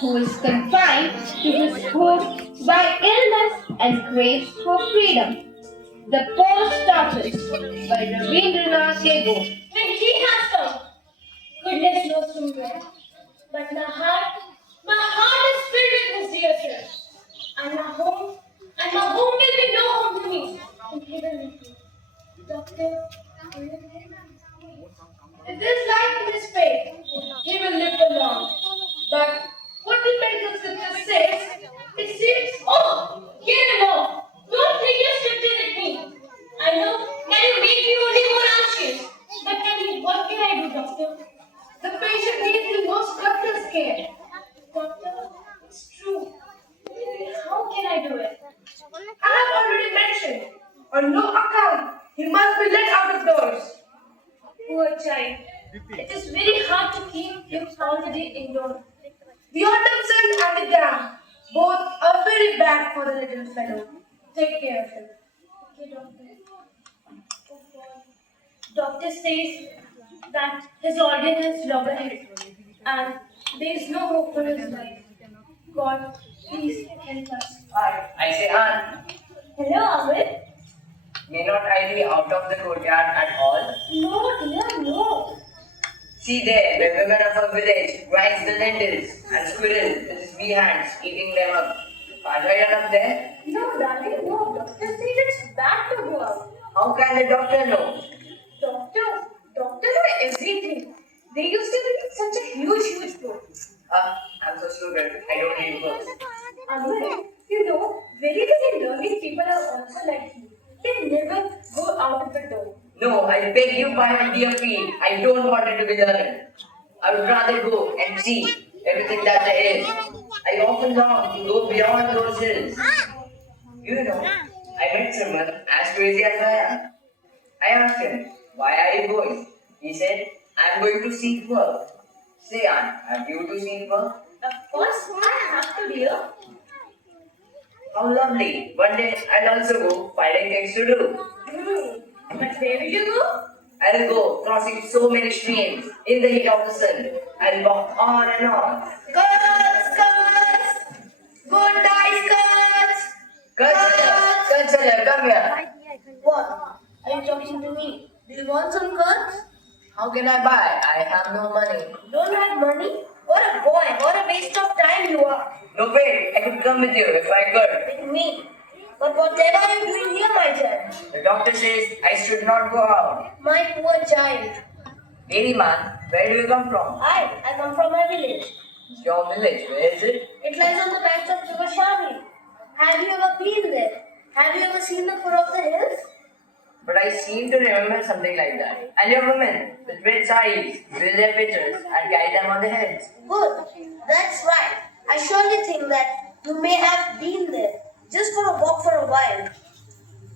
who is confined to his home by illness and craves for freedom. The Post Office by Rabindranath Tagore. When he has come, goodness knows from where. But my heart is filled with his dear friends. And my home will be no home to me. And he will meet me. Doctor, will you hear me? It is life in his fate. He will live for long. But what the medical scripture says, it seems, oh, here no. Don't take your scripture at me. I know, can you make me only more anxious? But what can I do, doctor? The patient needs the most doctor's care. Doctor, it's true. How can I do it? I have already mentioned. On no account, he must be let out of doors. Poor child. It is very hard to keep him all the day indoors. The autumn sun and the damp, both are very bad for the little fellow. Take care of him. Okay, doctor. Oh God. Doctor says that his organ is loggerhead and there is no hope for his life. God, please help us. I say, Aunt, Hello, Amit. may not I be out of the courtyard at all? No, dear, no. See there, the women of our village grinds the lentils and squirrel with his wee hands eating them up. Can't I run up there? No, darling, no. Doctor said it's bad to go out. How can the doctor know? Doctors know everything. They used to be such a huge book. I'm so stupid. I don't read books. Amit, you know, very learning people are also like you. They never go out of the door. No, I beg you by my dear feet. I don't want it to be learned. I would rather go and see everything that there is. I often long to go beyond those hills. You know, I met someone as crazy as I am. I asked him, why are you going? He said, I'm going to seek work. Say, Aunt, have you to seek work? Of course, I have to, dear. How lovely. One day I'll also go finding things to do. But where will you go? I'll go crossing so many streams in the heat of the sun. I'll walk on and on. Skirts! Good night, skirts! Kanchala, come here. What? Are you talking to me? Do you want some skirts? How can I buy? I have no money. Don't have money? What a boy, what a waste of time you are. No, wait, I could come with you if I could. With me. But whatever are you doing here, my child? The doctor says I should not go out. My poor child. Lady man, where do you come from? I come from my village. Your village, where is it? It lies on the banks of River Shavli. Have you ever been there? Have you ever seen the foot of the hills? But I seem to remember something like that. And your women, with red saris, with their pitchers, and carry them on their heads. Good. That's right. I surely think that you may have been there. Just for a walk for a while.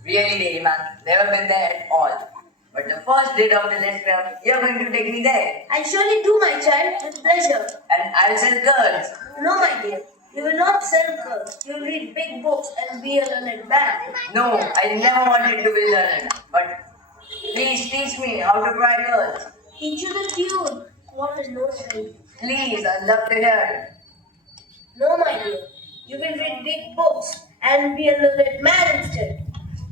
Really, lady man, never been there at all. But the first day of the next club, you're going to take me there. I surely do, my child, with pleasure. And I'll sell girls. No, my dear. You will not sell girls. You will read big books and be a learned man. No, I never wanted to be learned. But please teach me how to cry girls. Teach you the tune. What is no strength? Please, I'd love to hear it. No, my dear. You will read big books and be a learned man instead.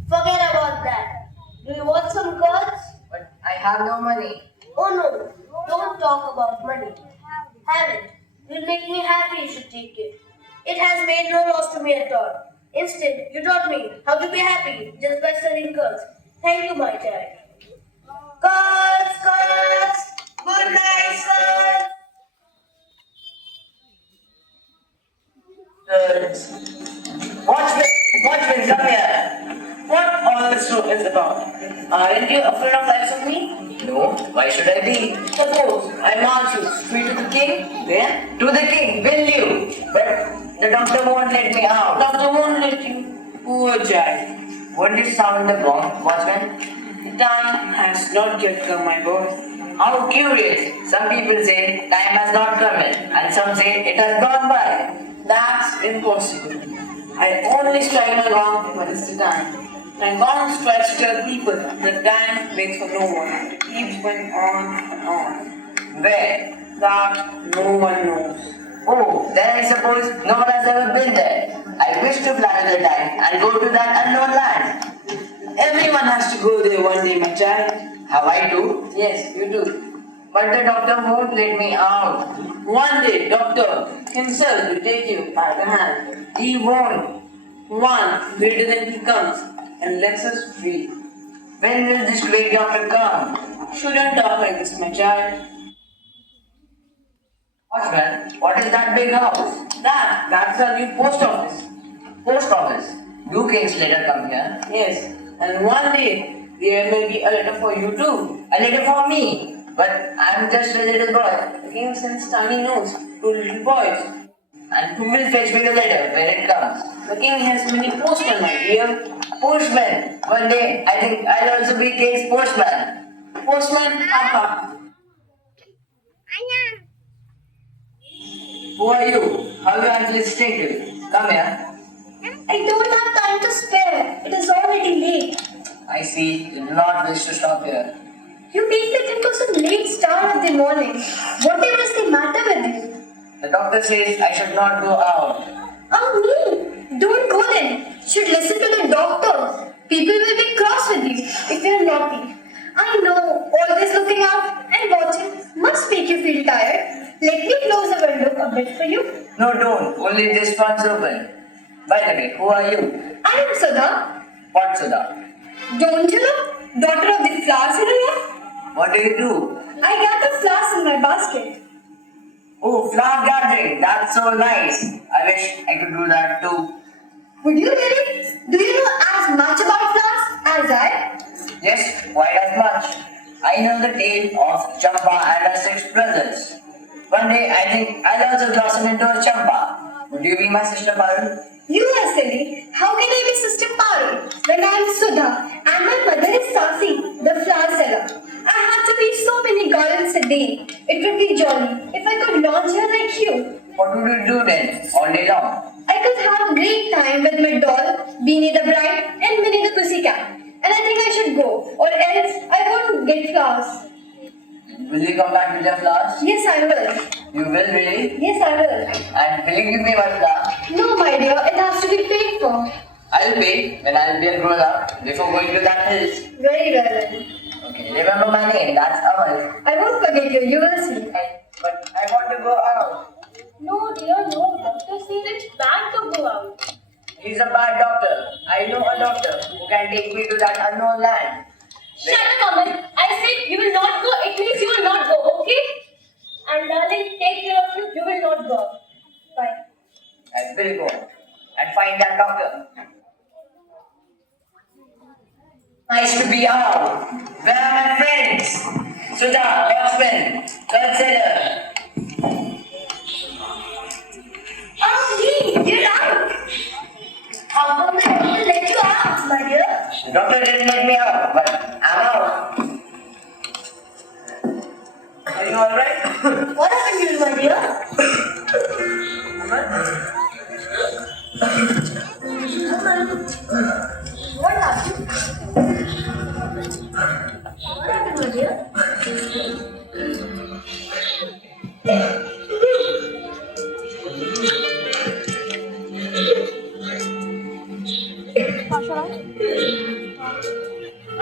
Forget about that. Do you want some girls? But I have no money. Oh no, don't talk about money. Have it. It will make me happy if you take it. It has made no loss to me at all. Instead, you taught me how to be happy just by selling girls. Thank you, my child. Girls! Good night, girls! Watchman, come here. What all this talk is about? Aren't you afraid of life of me? No, why should I be? Suppose I march you straight to the king. Where? To the king, will you? But the doctor won't let me out. Doctor won't let you. Poor child. Won't you sound the gong, watchman? The time has not yet come, my boy. How curious. Some people say time has not come in, and some say it has gone by. That's impossible. I only strike my gong when it's the time. My gong strikes to tell people that time waits for no one. It keeps going on and on. Where? That no one knows. Oh, then I suppose no one has ever been there. I wish to fly to the time and go to that unknown land. Everyone has to go there one day, my child. Have I to? Yes, you do. But the doctor won't let me out. One day, Doctor himself will take you by the hand. He won't. One greater than he comes and lets us free. When will this great doctor come? Shouldn't talk like this, my child. Watchman, what is that big house? That's our new post office. Post office. Do King's letter come here? Yes, and one day there may be a letter for you too. A letter for me. But I'm just a little boy. The king sends tiny notes to little boys. And who will fetch me the letter when it comes? The king has many postmen, my dear. Postman. One day I think I'll also be King's postman. Postman, Papa. Who are you? How you are listening to? Come here. I don't have time to spare. It is already late. I see. You do not wish to stop here. You make the 10% late start of the morning. Whatever is the matter with you? The doctor says I should not go out. Oh, me? Don't go then. Should listen to the doctor. People will be cross with you if you are naughty. I know, always looking out and watching must make you feel tired. Let me close the window a bit for you. No, don't. Only this one's open. By the way, who are you? I am Sudha. What, Sudha? Don't you know? Daughter of the flowers in the What do you do? I gather flowers in my basket. Oh, flower gathering. That's so nice. I wish I could do that too. Would you really? Do you know as much about flowers as I? Yes, quite as much. I know the tale of Champa and her 6 brothers. One day I think I'll also blossom into a Champa. Would you be my sister Parul? You are silly. How can I be Sister Parul when I am Sudha and my mother is Sasi, the flower seller? I have to feed so many gardens a day. It would be jolly if I could launch her like you. What would you do then, all day long? I could have a great time with my doll, Beanie the Bride, and Minnie the Pussycat. And I think I should go, or else I won't get flowers. Will you come back with your flowers? Yes, I will. You will really? Yes, I will. And will you give me one flower? No, my dear, it has to be paid for. I'll pay when I'll be a grown up before going to that hills. Very well then. Okay, remember my name, that's Amal. I won't forget you, you will see. But I want to go out. No, dear, no. Doctor says it's bad to go out. He's a bad doctor. I know a doctor who can take me to that unknown land. Shut up, Aman. I said you will not go. It means you will not go, okay? And darling, take care of you. You will not go. Bye. I will go and find that doctor. Nice to be out. Where are my friends? Sudha, Watchman, Third Seller. Oh, me, you're out. How come the doctor let you out, my dear? The doctor didn't let me out, but I'm out. Are you alright? What happened to you, my dear? What happened? What happened, my dear?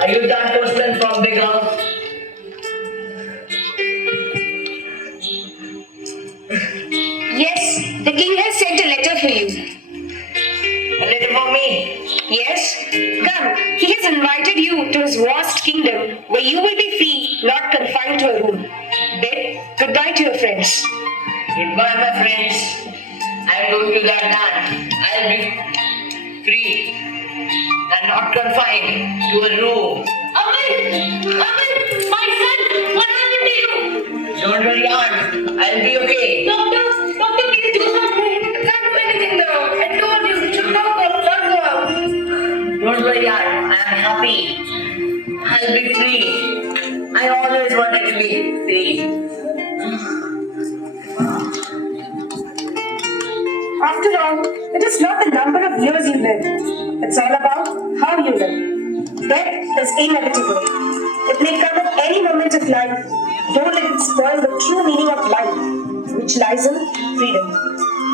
Are you that person from Big House? Yes, the king has sent a letter for you. A letter for me. Yes? Come, he has invited you to his vast kingdom where you will be free, not confined to a room. Then, goodbye to your friends. Goodbye, my friends. I'm going to that land. I'll be free and not confined to a room. Aman, my son, what happened to you? Don't worry, Aunt. I'll be okay. Doctor, please do something. I can't do anything now. I told you, we should not go out. Don't worry, Aunt. I'm happy. I'll be free. I always wanted to be free. After all, it is not the number of years you live. It's all about how you live. Death is inevitable. It may come at any moment of life. Don't let it spoil the true meaning of life. which lies in freedom.